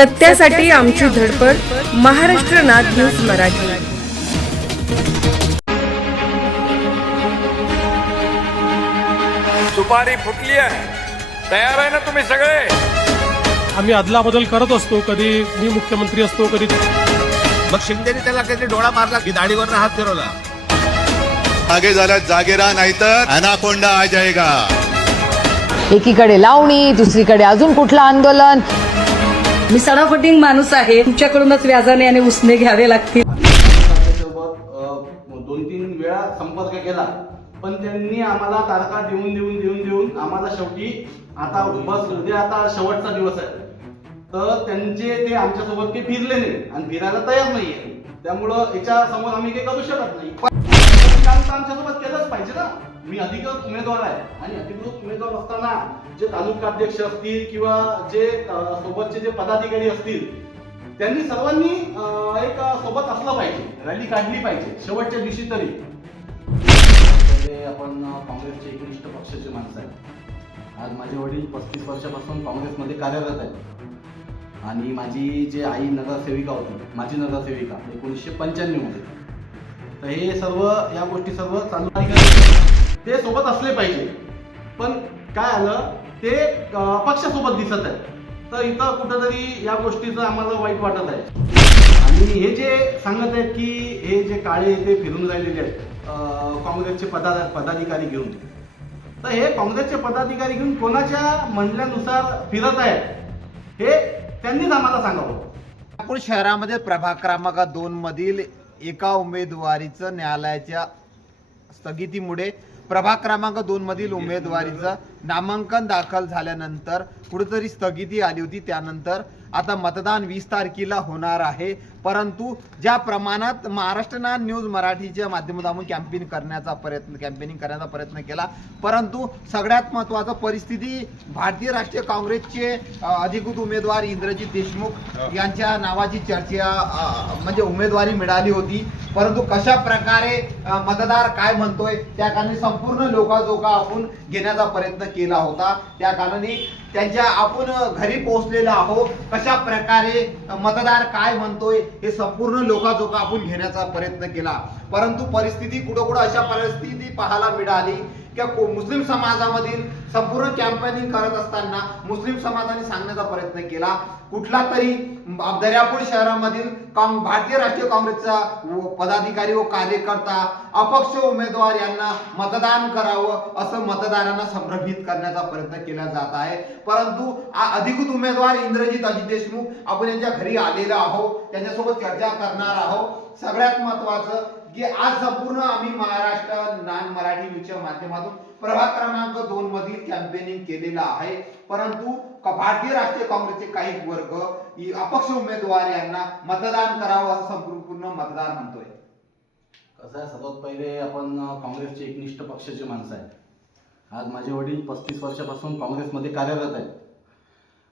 सत्यासाठी आमची धडपड. महाराष्ट्र नाद न्यूज मराठी. सुपारी फुटली आहे, तयार आहे ना तुम्ही सगळे? आम्ही अदलाबदल करत असतो, कधी मी मुख्यमंत्री असतो, कधी मग शिंदेने त्याला कधी डोळा मारला की दाढीवर हात फिरवला. आगे झाला जागे राहा, नाहीतर अनाकोंडा आ जाएगा. एकीकडे लावणी, दुसरीकडे अजून कुठलं आंदोलन. मी सडाफटिंग माणूस आहे, तुमच्याकडूनच व्याजाने आणि उसने घ्यावे लागतील. सोबत 2-3 वेळा संपर्क केला, पण त्यांनी आम्हाला तारखा देऊन आम्हाला शेवटी आता बस उद्या आता शेवटचा दिवस आहे, तर ते आमच्यासोबत काही फिरले नाही आणि फिरायला तयार नाहीये. त्यामुळं याच्या समोर आम्ही काही करू शकत नाही. काम तर आमच्यासोबत केलंच पाहिजे ना. मी अधिकृत उमेदवार आहे आणि अधिकृत उमेदवार असताना जे तालुका अध्यक्ष असतील किंवा जे सोबतचे जे पदाधिकारी असतील, त्यांनी सर्वांनी एक सोबत असलं पाहिजे, रॅली काढली पाहिजे शेवटच्या दिवशी तरी. आपण काँग्रेसचे एकनिष्ठ पक्षाचे माणसं आहे. आज माझे वडील 35 वर्षापासून काँग्रेसमध्ये कार्यरत आहेत आणि माझी जे आई नगरसेविका होती, माझी नगरसेविका 1995 मध्ये. तर हे सर्व या गोष्टी सर्व चालू ते सोबत असले पाहिजे. पण काय आलं, ते पक्षासोबत दिसत आहे, तर इथं कुठंतरी या गोष्टीचं आम्हाला वाईट वाटत आहे. आणि हे जे सांगत आहेत की हे जे काळे ते फिरून राहिलेले आहेत काँग्रेसचे पदाधिकारी घेऊन, तर हे काँग्रेसचे पदाधिकारी घेऊन कोणाच्या म्हणण्यानुसार फिरत आहेत हे त्यांनीच आम्हाला सांगावं. नागपूर शहरामध्ये प्रभाग क्रमांक 2 मधील एका उमेदवारीचं न्यायालयाच्या स्थगितीमुळे प्रभाग क्रमांक 2 मधील उमेदवारीचं नामांकन दाखल झाल्यानंतर कुठेतरी स्थगिती आली होती. त्यानंतर आता मतदान 20 तारखेला होणार आहे. परंतु ज्या प्रमाणात महाराष्ट्र नाद न्यूज मराठीच्या माध्यमातून कॅम्पेनिंग करण्याचा प्रयत्न केला, परंतु सगळ्यात महत्त्वाचं परिस्थिती भारतीय राष्ट्रीय काँग्रेसचे अधिकृत उमेदवार इंद्रजित देशमुख यांच्या नावाची चर्चा म्हणजे उमेदवारी मिळाली होती. परंतु कशा प्रकारे मतदार काय म्हणतोय त्या कारणाने संपूर्ण लोकाजोगा आपण घेण्याचा प्रयत्न केला होता. त्या कारणाने त्यांच्या आपण घरी पोहोचलेलो आहोत. कशा प्रकारे मतदार काय म्हणतोय हे संपूर्ण लोकाजोगा आपण घेण्याचा प्रयत्न केला. परंतु परिस्थिती कुठं अशा परिस्थिती पाहायला मिळाली की मुस्लिम समाजामधील संपूर्ण कॅम्पेनिंग करत असताना मुस्लिम समाजाने सांगण्याचा प्रयत्न केला, कुठला तरी दर्यापूर शहरामधील भारतीय राष्ट्रीय काँग्रेसचा पदाधिकारी व कार्यकर्ता अपक्ष उमेदवार यांना मतदान करावं असं मतदारांना संभ्रमित करण्याचा प्रयत्न केला जात आहे. परंतु अधिकृत उमेदवार इंद्रजित देशमुख आपण यांच्या घरी आलेलो आहोत, त्यांच्यासोबत चर्चा करणार आहोत. सगळ्यात महत्वाचं की आज संपूर्ण आम्ही महाराष्ट्र नाद मराठी न्यूजच्या माध्यमातून प्रभाग क्रमांक 2 मधील कॅम्पेनिंग केलेलं आहे. परंतु भारतीय राष्ट्रीय काँग्रेसचे काही वर्ग अपक्ष उमेदवार यांना मतदान करावं असं संपूर्ण मतदार म्हणतोय. कसं आहे, सर्वात पहिले आपण काँग्रेसचे एकनिष्ठ पक्षाचे माणसं आहे. आज माझे वडील 35 वर्षापासून काँग्रेसमध्ये कार्यरत आहेत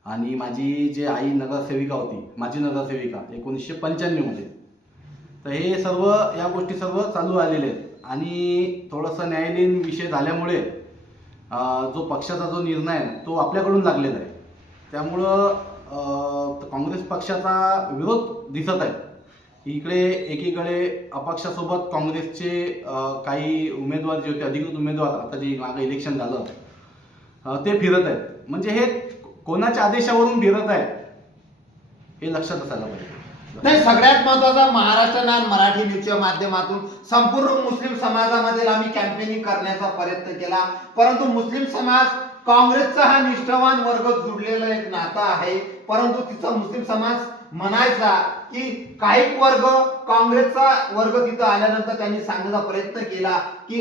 आणि माझी जे आई नगरसेविका होती, माझी नगरसेविका 1995 मध्ये. तर हे सर्व या गोष्टी सर्व चालू आलेले आहेत आणि थोडंसं न्यायालयीन विषय झाल्यामुळे जो पक्षाचा जो निर्णय आहे तो आपल्याकडून लागलेला आहे. त्यामुळं काँग्रेस पक्षाचा विरोध दिसत आहे. इकडे एकीकडे अपक्षासोबत काँग्रेसचे काही उमेदवार जे होते, अधिकृत उमेदवार, आता जे मागं इलेक्शन झालं ते फिरत आहेत. म्हणजे हे कोणाच्या आदेशावरून फिरत आहे हे लक्षात असायला पाहिजे. नाही, सगळ्यात महत्वाचा महाराष्ट्र नाद मराठी न्यूजच्या माध्यमातून संपूर्ण मुस्लिम समाजामध्ये आम्ही कॅम्पेनिंग करण्याचा प्रयत्न केला. परंतु मुस्लिम समाज काँग्रेसचा हा निष्ठावान वर्ग जुडलेला एक नाता आहे. परंतु तिचा मुस्लिम समाज म्हणायचा की काही वर्ग काँग्रेसचा वर्ग तिथं आल्यानंतर त्यांनी सांगण्याचा प्रयत्न केला की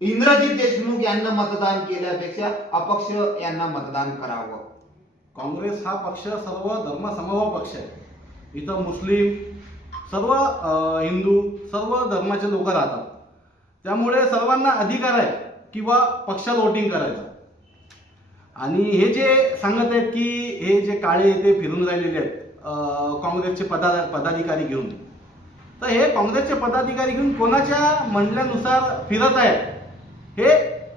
इंद्रजित देशमुख यांना मतदान केल्यापेक्षा अपक्ष यांना मतदान करावं. काँग्रेस हा पक्ष सर्व धर्मसमभाव पक्ष आहे. इथं मुस्लिम, सर्व हिंदू, सर्व धर्माचे लोक राहतात. त्यामुळे सर्वांना अधिकार आहे किंवा पक्षाला वोटिंग करायचं. आणि हे जे सांगत आहेत की हे जे काळे ते फिरून राहिलेले आहेत काँग्रेसचे पदाधिकारी घेऊन, तर हे काँग्रेसचे पदाधिकारी घेऊन कोणाच्या म्हणण्यानुसार फिरत आहेत हे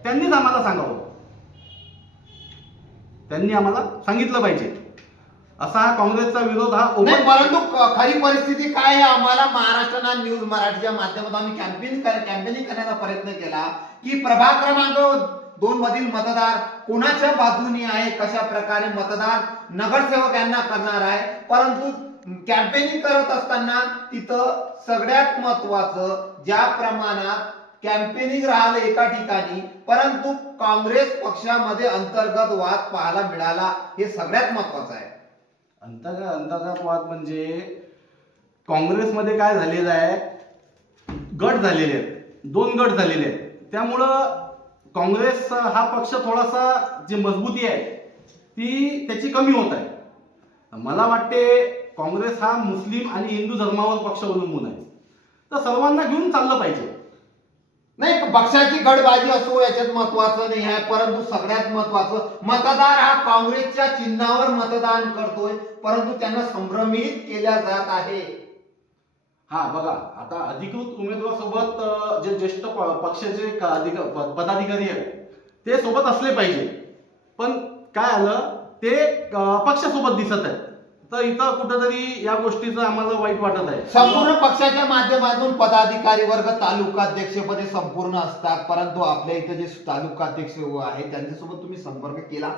त्यांनीच आम्हाला सांगावं. त्यांनी आम्हाला सांगितलं पाहिजे. असा हा काँग्रेसचा विरोध हा नाही, ओपन. परंतु खरी परिस्थिती काय आहे, आम्हाला महाराष्ट्र न्यूज मराठीच्या माध्यमातून आम्ही कॅम्पेनिंग करण्याचा प्रयत्न केला की प्रभाग क्रमांक 2 मधील मतदार कोणाच्या बाजूने आहे, कशा प्रकारे मतदार नगरसेवक यांना करणार आहे. परंतु कॅम्पेनिंग करत असताना तिथं सगळ्यात महत्वाचं ज्या प्रमाणात कॅम्पेनिंग राहिलं एका ठिकाणी, परंतु काँग्रेस पक्षामध्ये अंतर्गत वाद पाहायला मिळाला, हे सगळ्यात महत्वाचं आहे. अंतर्गत वाद म्हणजे काँग्रेसमध्ये काय झालेलं आहे, गट झालेले आहेत, 2 गट झालेले आहेत. त्यामुळं काँग्रेस हा पक्ष थोडासा जी मजबूती आहे ती त्याची कमी होत आहे. मला वाटते काँग्रेस हा मुस्लिम आणि हिंदू धर्मावर पक्ष अवलंबून आहे, तर सर्वांना घेऊन चाललं पाहिजे. नाही, पक्षाची गडबाजी असो याच्यात महत्वाचं नाही आहे, परंतु सगळ्यात महत्वाचं मतदार हा काँग्रेसच्या चिन्हावर मतदान करतोय, परंतु त्यांना संभ्रमित केल्या जात आहे. हा बघा, आता अधिकृत उमेदवार सोबत जे ज्येष्ठ पक्षाचे पदाधिकारी आहेत ते सोबत असले पाहिजे, पण काय आलं ते पक्षासोबत दिसत आहेत. तर इथं कुठेतरी या गोष्टीचं आम्हाला वाईट वाटत आहे. संपूर्ण पक्षाच्या माध्यमातून पदाधिकारी वर्ग तालुकाध्यक्षपदे संपूर्ण असतात, परंतु आपल्या इथे जे तालुकाध्यक्ष आहे त्यांच्यासोबत तुम्ही संपर्क केला?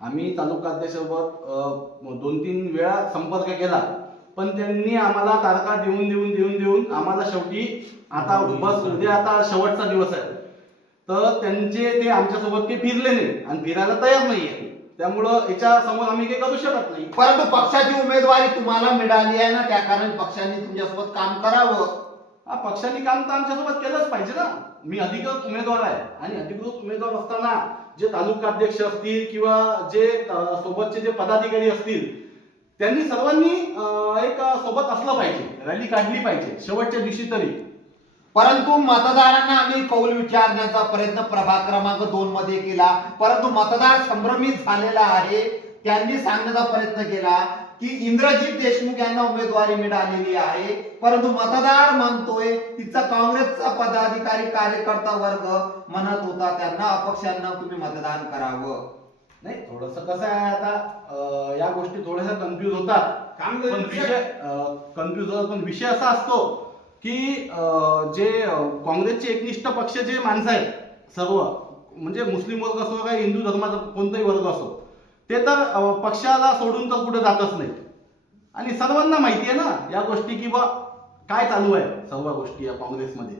आम्ही तालुकाध्यक्षासोबत 2-3 वेळा संपर्क केला, पण त्यांनी आम्हाला तारखा देऊन आम्हाला शेवटी आता बस उद्या आता शेवटचा दिवस आहे, तर त्यांचे ते आमच्यासोबत काही फिरले नाही आणि फिरायला तयार नाहीये. त्यामुळं याच्या समोर आम्ही काही करू शकत नाही. परंतु पक्षाची उमेदवारी तुम्हाला मिळाली आहे ना, त्या कारण पक्षाने तुमच्यासोबत काम करावं. हा, पक्षाने काम तर आमच्यासोबत केलंच पाहिजे ना. मी अधिकृत उमेदवार आहे आणि अधिकृत उमेदवार असताना जे तालुकाध्यक्ष असतील किंवा जे सोबतचे जे पदाधिकारी असतील त्यांनी सर्वांनी एक सोबत असलं पाहिजे, रॅली काढली पाहिजे शेवटच्या दिवशी तरी. परंतु मतदारांना आम्ही कौल विचारण्याचा प्रयत्न प्रभाग क्रमांक 2 मध्ये केला, परंतु मतदार संभ्रमित झालेला आहे. त्यांनी सांगण्याचा प्रयत्न केला की इंद्रजित देशमुख यांना उमेदवारी मिळालेली आहे, परंतु मतदार म्हणतोय तिचा काँग्रेसचा पदाधिकारी कार्यकर्ता वर्ग म्हणत होता त्यांना अपक्षांना तुम्ही मतदान करावं. नाही, थोडस कसं आहे आता या गोष्टी थोड्याशा कन्फ्युज होतात, पण विषय असा असतो की जे काँग्रेसचे एकनिष्ठ पक्ष जे माणसं आहेत सर्व, म्हणजे मुस्लिम वर्ग असो काय हिंदू धर्माचा कोणताही वर्ग असो, ते तर पक्षाला सोडून तर कुठे जातच नाही. आणि सर्वांना माहिती आहे ना या गोष्टी की बा काय चालू आहे सर्व गोष्टी या काँग्रेसमध्ये.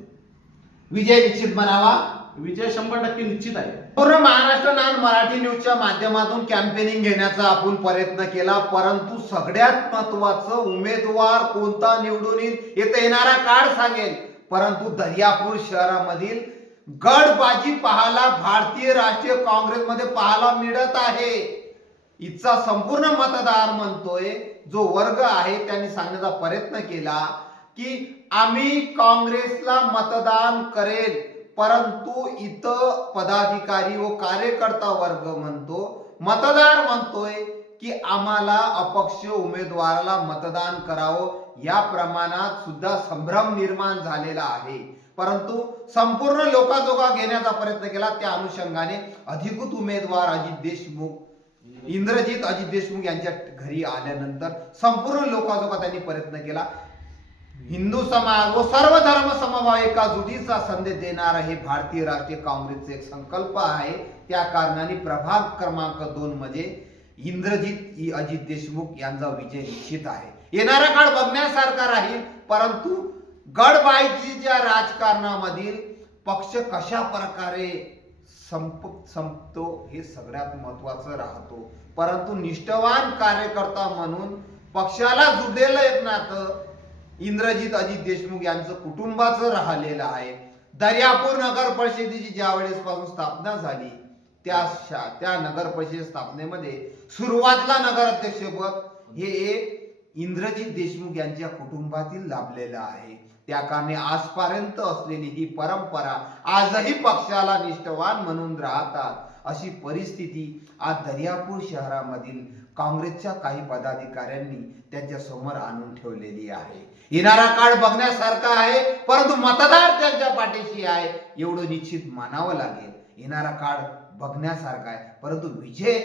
विजय निश्चित म्हणावा. विजय 100% निश्चित आहे. पूर्ण महाराष्ट्र मराठी न्यूजच्या माध्यमातून कॅम्पेनिंग घेण्याचा आपण प्रयत्न केला, परंतु सगळ्यात महत्वाचं उमेदवार कोणता निवडून येईल येणारा काळ सांगेल. परंतु दर्यापूर शहरामधील गडबाजी पाहायला भारतीय राष्ट्रीय काँग्रेसमध्ये पाहायला मिळत आहे. इथचा संपूर्ण मतदार म्हणतोय, जो वर्ग आहे त्यांनी सांगण्याचा प्रयत्न केला की आम्ही काँग्रेसला मतदान करेल, परंतु इथं पदाधिकारी व कार्यकर्ता वर्ग म्हणतो, मतदार म्हणतोय की आम्हाला अपक्ष उमेदवाराला मतदान करावं. या प्रमाणात सुद्धा संभ्रम निर्माण झालेला आहे. परंतु संपूर्ण लोकाजोगा घेण्याचा प्रयत्न केला, त्या अनुषंगाने अधिकृत उमेदवार इंद्रजित अजित देशमुख यांच्या घरी आल्यानंतर संपूर्ण लोकाजोगा त्यांनी प्रयत्न केला. हिंदू समाज व सर्व धर्म समभाव एका जुटीचा संदेश देणारा हे भारतीय राष्ट्रीय काँग्रेसचे एक संकल्प आहे. त्या कारणाने प्रभाग क्रमांक 2 मध्ये इंद्रजित अजित देशमुख यांचा विजय निश्चित आहे. येणारा काळ बघण्यासारखा राहील, परंतु गडबाजीच्या राजकारणामधील पक्ष कशा प्रकारे संपतो हे सगळ्यात महत्वाचं राहतो. परंतु निष्ठावान कार्यकर्ता म्हणून पक्षाला जुडलेलं एक नातं इंद्रजित अजित देशमुख यांचं कुटुंबाचं राहिलेलं आहे. दर्यापूर नगर परिषदेची ज्या वेळेस पासून स्थापना झाली त्या नगर परिषद स्थापनेमध्ये सुरुवातीला नगराध्यक्षपद हे इंद्रजित देशमुख यांच्या कुटुंबातील लाभलेलं आहे. त्या कारणे आजपर्यंत असलेली ही परंपरा आजही पक्षाला निष्ठावान म्हणून राहतात. अशी परिस्थिती आज दर्यापूर शहरामधील काँग्रेसच्या काही पदाधिकाऱ्यांनी त्यांच्या समोर आणून ठेवलेली आहे. येणारा काळ बघण्यासारखा आहे, परंतु मतदार त्यांच्या पाठीशी आहे एवढं निश्चित मानावं लागेल. येणारा काळ बघण्यासारखा आहे, परंतु विजय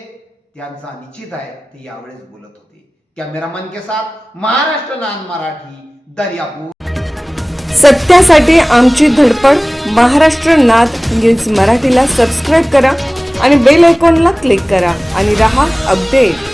त्यांचा निश्चित आहे, ते यावेळेस बोलत होते. कॅमेरामॅन के साथ महाराष्ट्र नान मराठी, दर्यापूर। सत्यासाठी आमची धडपड महाराष्ट्र नाद न्यूज मराठीला सबस्क्राईब करा आणि बेल आयकॉनला क्लिक करा आणि रहा अपडेट।